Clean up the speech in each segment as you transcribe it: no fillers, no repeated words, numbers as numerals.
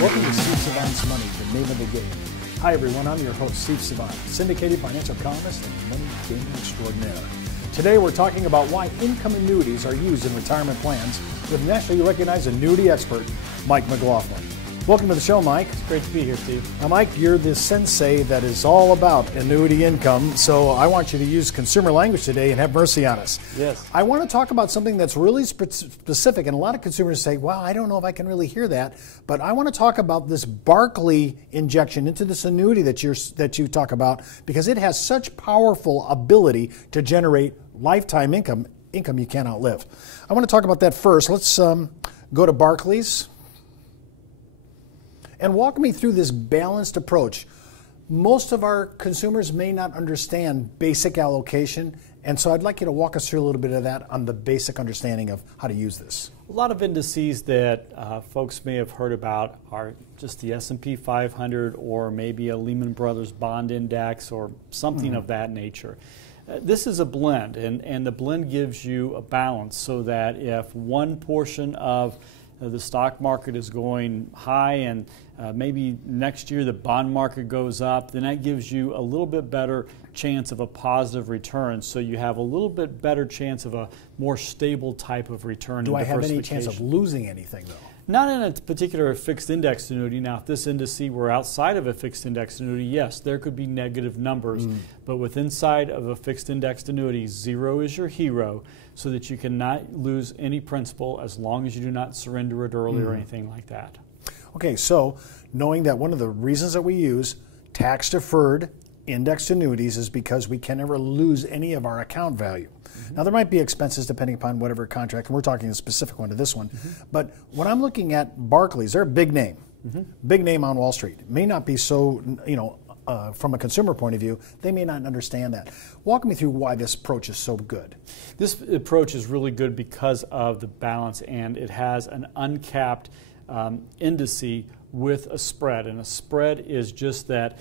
Welcome to Steve Savant's Money, the name of the game. Hi everyone, I'm your host, Steve Savant, syndicated financial columnist and money gaming extraordinaire. Today we're talking about why income annuities are used in retirement plans with nationally recognized annuity expert, Mike McLaughlin. Welcome to the show, Mike. It's great to be here, Steve. Now, Mike, you're the sensei that is all about annuity income, so I want you to use consumer language today and have mercy on us. Yes. I want to talk about something that's really specific, and a lot of consumers say, wow, I don't know if I can really hear that, but I want to talk about this Barclays injection into this annuity that you talk about, because it has such powerful ability to generate lifetime income you can't outlive. I want to talk about that first. Let's go to Barclays. And walk me through this balanced approach. Most of our consumers may not understand basic allocation, and so I'd like you to walk us through a little bit of that on the basic understanding of how to use this. A lot of indices that folks may have heard about are just the S&P 500 or maybe a Lehman Brothers bond index or something of that nature. This is a blend, and the blend gives you a balance so that if one portion of the stock market is going high and maybe next year the bond market goes up, then that gives you a little bit better chance of a positive return. So you have a little bit better chance of a more stable type of return. Do I have any chance of losing anything, though? Not in a particular fixed index annuity. Now, if this indice were outside of a fixed index annuity, yes, there could be negative numbers. But with inside of a fixed indexed annuity, zero is your hero, so that you cannot lose any principal as long as you do not surrender it early or anything like that. Okay, so knowing that one of the reasons that we use tax-deferred indexed annuities is because we can never lose any of our account value. Now, there might be expenses depending upon whatever contract, and we're talking a specific one to this one. But when I'm looking at Barclays, they're a big name. Big name on Wall Street. It may not be so, from a consumer point of view, they may not understand that. Walk me through why this approach is so good. This approach is really good because of the balance, and it has an uncapped indice with a spread. And a spread is just that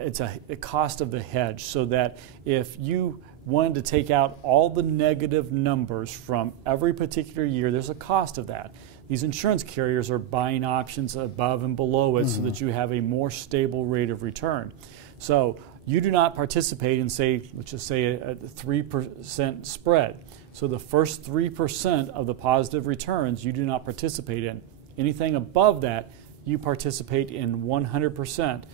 it's a cost of the hedge, so that if you wanted to take out all the negative numbers from every particular year, there's a cost of that. These insurance carriers are buying options above and below it so that you have a more stable rate of return. So you do not participate in, say, let's just say a 3% spread. So the first 3% of the positive returns you do not participate in. Anything above that, you participate in 100%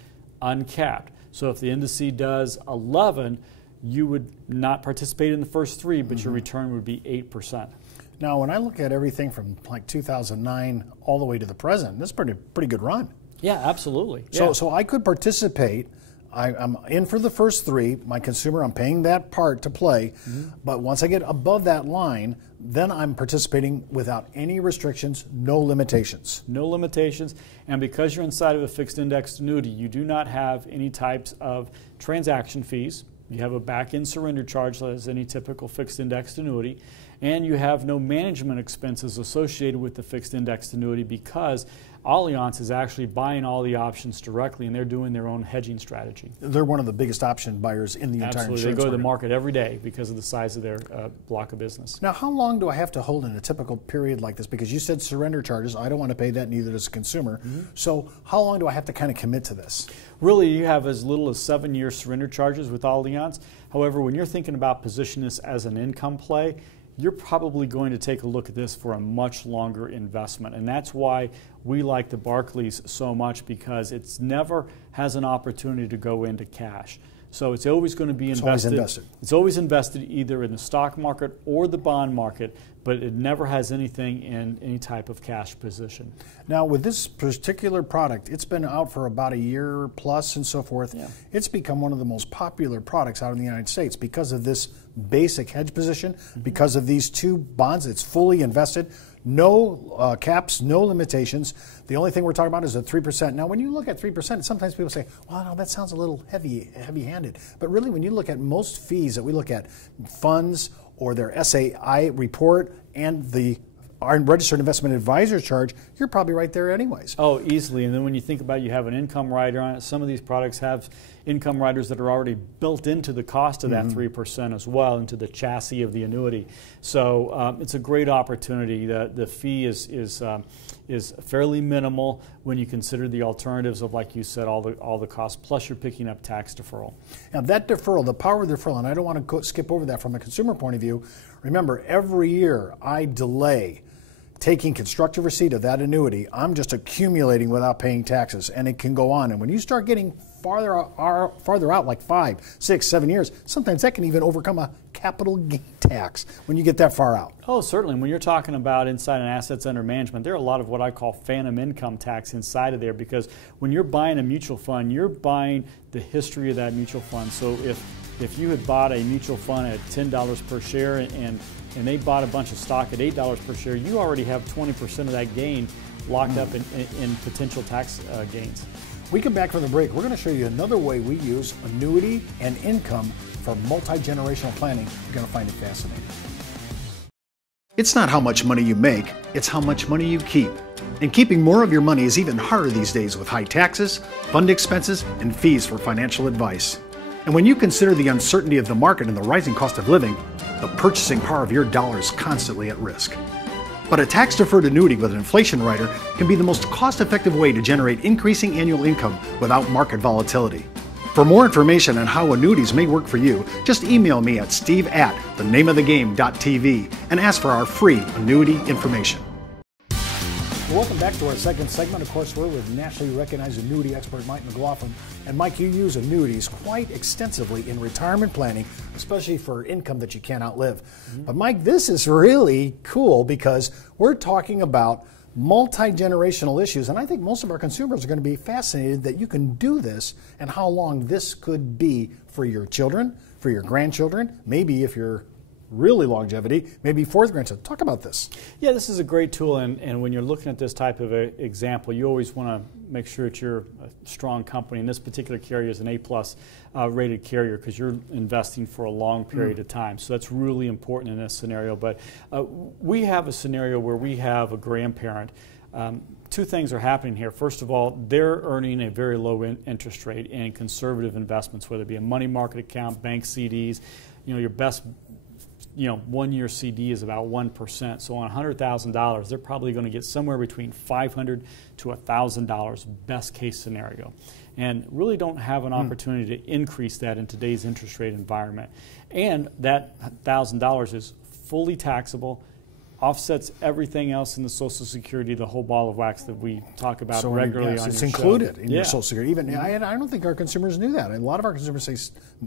uncapped. So if the indice does 11, you would not participate in the first 3, but your return would be 8%. Now, when I look at everything from like 2009 all the way to the present, this is a pretty good run. Yeah, absolutely. So I could participate. I'm in for the first 3. My consumer, I'm paying that part to play. But once I get above that line, then I'm participating without any restrictions, no limitations. No limitations. And because you're inside of a fixed indexed annuity, you do not have any types of transaction fees. You have a back-end surrender charge as any typical fixed indexed annuity, and you have no management expenses associated with the fixed indexed annuity because Allianz is actually buying all the options directly, and they're doing their own hedging strategy. They're one of the biggest option buyers in the entire insurance market. They go to the market every day because of the size of their block of business. Now, how long do I have to hold in a typical period like this? Because you said surrender charges. I don't want to pay that, neither does a consumer. So how long do I have to kind of commit to this? Really, you have as little as 7-year surrender charges with Allianz. However, when you're thinking about positioning this as an income play, you're probably going to take a look at this for a much longer investment. And that's why we like the Barclays so much, because it's never has an opportunity to go into cash. So it's always going to be invested. It's always invested either in the stock market or the bond market, but it never has anything in any type of cash position. Now, with this particular product, it's been out for about a year plus and so forth. It's become one of the most popular products out in the United States because of this basic hedge position, because of these 2 bonds. It's fully invested. No caps, no limitations. The only thing we're talking about is a 3%. Now, when you look at 3%, sometimes people say, well, no, that sounds a little heavy-handed. But really, when you look at most fees that we look at, funds or their SAI report and the our registered investment advisor charge, you're probably right there anyways. Oh, easily. And then when you think about it, you have an income rider on it. Some of these products have income riders that are already built into the cost of that 3% as well, into the chassis of the annuity. So it's a great opportunity. The fee is fairly minimal when you consider the alternatives of, like you said, all the costs, plus you're picking up tax deferral. Now that deferral, the power of deferral, and I don't want to skip over that from a consumer point of view. Remember, every year I delay taking constructive receipt of that annuity. I'm just accumulating without paying taxes, and it can go on. And when you start getting farther out, like 5, 6, 7 years, sometimes that can even overcome a capital gain tax when you get that far out. Oh, certainly. When you're talking about inside and assets under management, there are a lot of what I call phantom income tax inside of there, because when you're buying a mutual fund, you're buying the history of that mutual fund. So if you had bought a mutual fund at $10 per share and they bought a bunch of stock at $8 per share, you already have 20% of that gain locked up in potential tax gains. We come back from the break. We're going to show you another way we use annuity and income for multi-generational planning. You're going to find it fascinating. It's not how much money you make, it's how much money you keep. And keeping more of your money is even harder these days with high taxes, fund expenses, and fees for financial advice. And when you consider the uncertainty of the market and the rising cost of living, the purchasing power of your dollar is constantly at risk. But a tax-deferred annuity with an inflation rider can be the most cost-effective way to generate increasing annual income without market volatility. For more information on how annuities may work for you, just email me at steve@thenameofthegame.tv and ask for our free annuity information. Welcome back to our second segment. Of course, we're with nationally recognized annuity expert Mike McLaughlin. And Mike, you use annuities quite extensively in retirement planning, especially for income that you can't outlive. But Mike, this is really cool because we're talking about multi-generational issues, and I think most of our consumers are going to be fascinated that you can do this and how long this could be for your children, for your grandchildren, maybe if you're really longevity, maybe fourth grandson. Talk about this. Yeah, this is a great tool, and when you're looking at this type of example, you always want to make sure that you're a strong company. And this particular carrier is an A+ rated carrier because you're investing for a long period of time. So that's really important in this scenario. But we have a scenario where we have a grandparent. Two things are happening here. First of all, they're earning a very low interest rate in conservative investments, whether it be a money market account, bank CDs. You know, your best 1-year CD is about 1%. So on $100,000, they're probably going to get somewhere between $500 to $1,000 best case scenario. And really don't have an opportunity to increase that in today's interest rate environment. And that $1,000 is fully taxable, offsets everything else in the Social Security, the whole ball of wax that we talk about regularly on your show. It's included in your Social Security. Even I don't think our consumers knew that. A lot of our consumers say,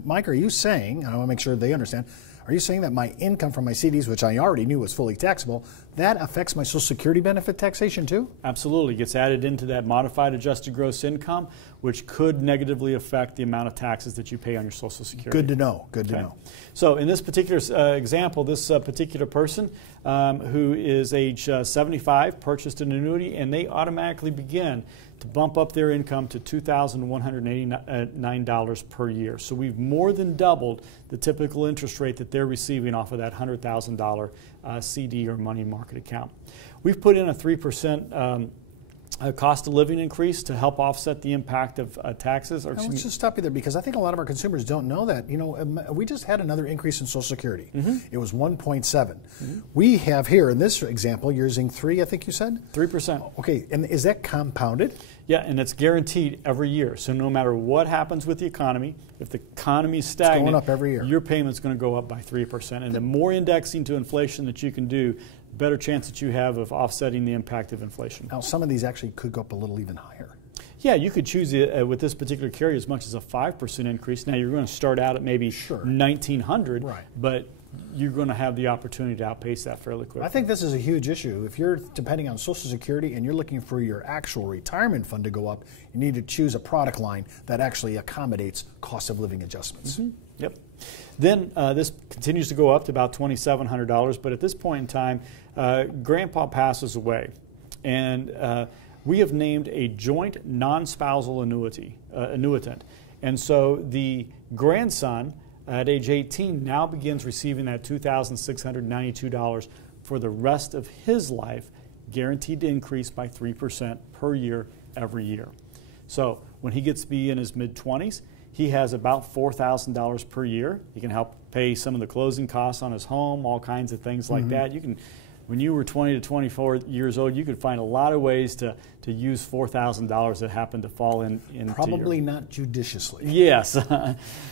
Mike, are you saying, and I want to make sure they understand, are you saying that my income from my CDs, which I already knew was fully taxable, that affects my Social Security benefit taxation too? Absolutely. It gets added into that modified adjusted gross income, which could negatively affect the amount of taxes that you pay on your Social Security. Good to know. Good to know. So in this particular example, this particular person who is age 75 purchased an annuity, and they automatically begin to bump up their income to $2,189 per year. So we've more than doubled the typical interest rate that they're receiving off of that $100,000 CD or money market account. We've put in a 3% cost of living increase to help offset the impact of taxes. Now, let's just stop you there because I think a lot of our consumers don't know that. You know, we just had another increase in Social Security. It was 1.7. We have here in this example, you're using 3, I think you said? 3%. Okay, and is that compounded? Yeah, and it's guaranteed every year. So no matter what happens with the economy, if the economy is stagnant, it's going up every year. Your payment's going to go up by 3%. And the more indexing to inflation that you can do, better chance that you have of offsetting the impact of inflation. Now, some of these actually could go up a little even higher. Yeah, you could choose with this particular carrier as much as a 5% increase. Now, you're going to start out at maybe $1,900, but you're going to have the opportunity to outpace that fairly quickly. I think this is a huge issue. If you're depending on Social Security and you're looking for your actual retirement fund to go up, you need to choose a product line that actually accommodates cost of living adjustments. Yep. Then this continues to go up to about $2,700, but at this point in time, Grandpa passes away, and we have named a joint non-spousal annuitant. And so the grandson at age 18 now begins receiving that $2,692 for the rest of his life, guaranteed to increase by 3% per year every year. So when he gets to be in his mid-20s, he has about $4,000 per year. He can help pay some of the closing costs on his home, all kinds of things like that. You can, when you were 20 to 24 years old, you could find a lot of ways to use $4,000 that happen to fall into probably not judiciously. Yes,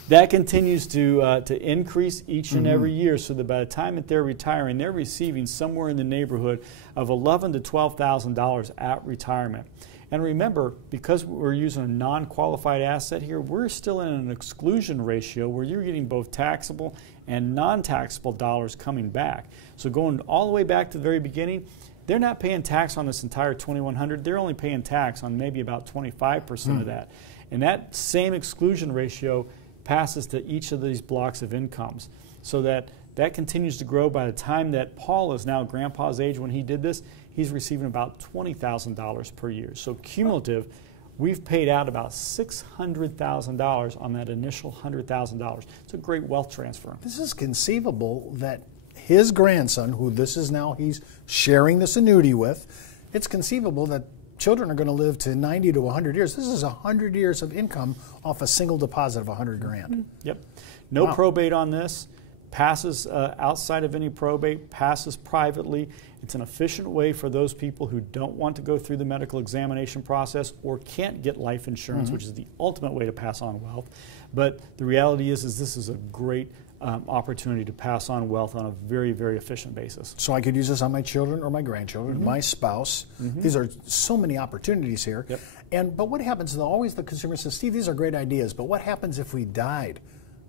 that continues to increase each and every year, so that by the time that they're retiring, they're receiving somewhere in the neighborhood of $11,000 to $12,000 at retirement. And remember, because we're using a non-qualified asset here, we're still in an exclusion ratio where you're getting both taxable and non-taxable dollars coming back. So going all the way back to the very beginning, they're not paying tax on this entire $2,100. They're only paying tax on maybe about 25% of that. And that same exclusion ratio passes to each of these blocks of incomes. So that continues to grow. By the time that Paul is now grandpa's age when he did this, he's receiving about $20,000 per year. So cumulative, we've paid out about $600,000 on that initial $100,000. It's a great wealth transfer. This is conceivable that his grandson, who this is now he's sharing this annuity with, it's conceivable that children are going to live to 90 to 100 years. This is 100 years of income off a single deposit of 100 grand. Yep. No probate on this. Passes outside of any probate, passes privately. It's an efficient way for those people who don't want to go through the medical examination process or can't get life insurance, which is the ultimate way to pass on wealth. But the reality is this is a great opportunity to pass on wealth on a very, very efficient basis. So I could use this on my children or my grandchildren, my spouse. These are so many opportunities here. But what happens, though, always the consumer says, Steve, these are great ideas, but what happens if we died?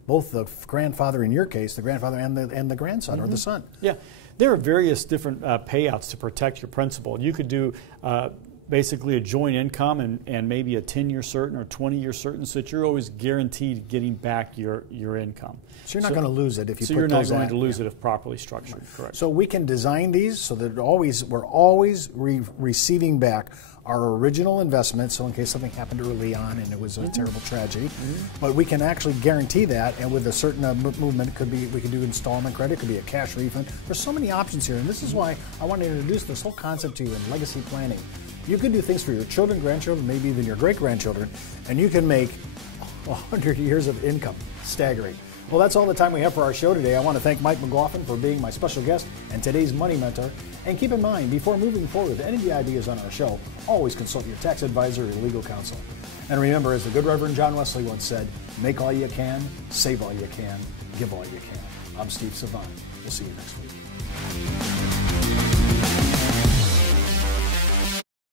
Both the grandfather, in your case, the grandfather and the grandson or the son. Yeah, there are various different payouts to protect your principal. You could do basically a joint income and maybe a 10-year certain or 20-year certain, so that you're always guaranteed getting back your income. So you're not going to lose it if you so put you're those not going to lose it if properly structured. Correct. So we can design these so that we're always receiving back our original investment, so in case something happened to Leon and it was a terrible tragedy, but we can actually guarantee that, and with a certain movement, it could be, we can do installment credit, it could be a cash refund. There's so many options here, and this is why I want to introduce this whole concept to you in legacy planning. You can do things for your children, grandchildren, maybe even your great-grandchildren, and you can make 100 years of income. Staggering. Well, that's all the time we have for our show today. I want to thank Mike McLaughlin for being my special guest and today's Money Mentor. And keep in mind, before moving forward with any of the ideas on our show, always consult your tax advisor or legal counsel. And remember, as the good Reverend John Wesley once said, make all you can, save all you can, give all you can. I'm Steve Savant. We'll see you next week.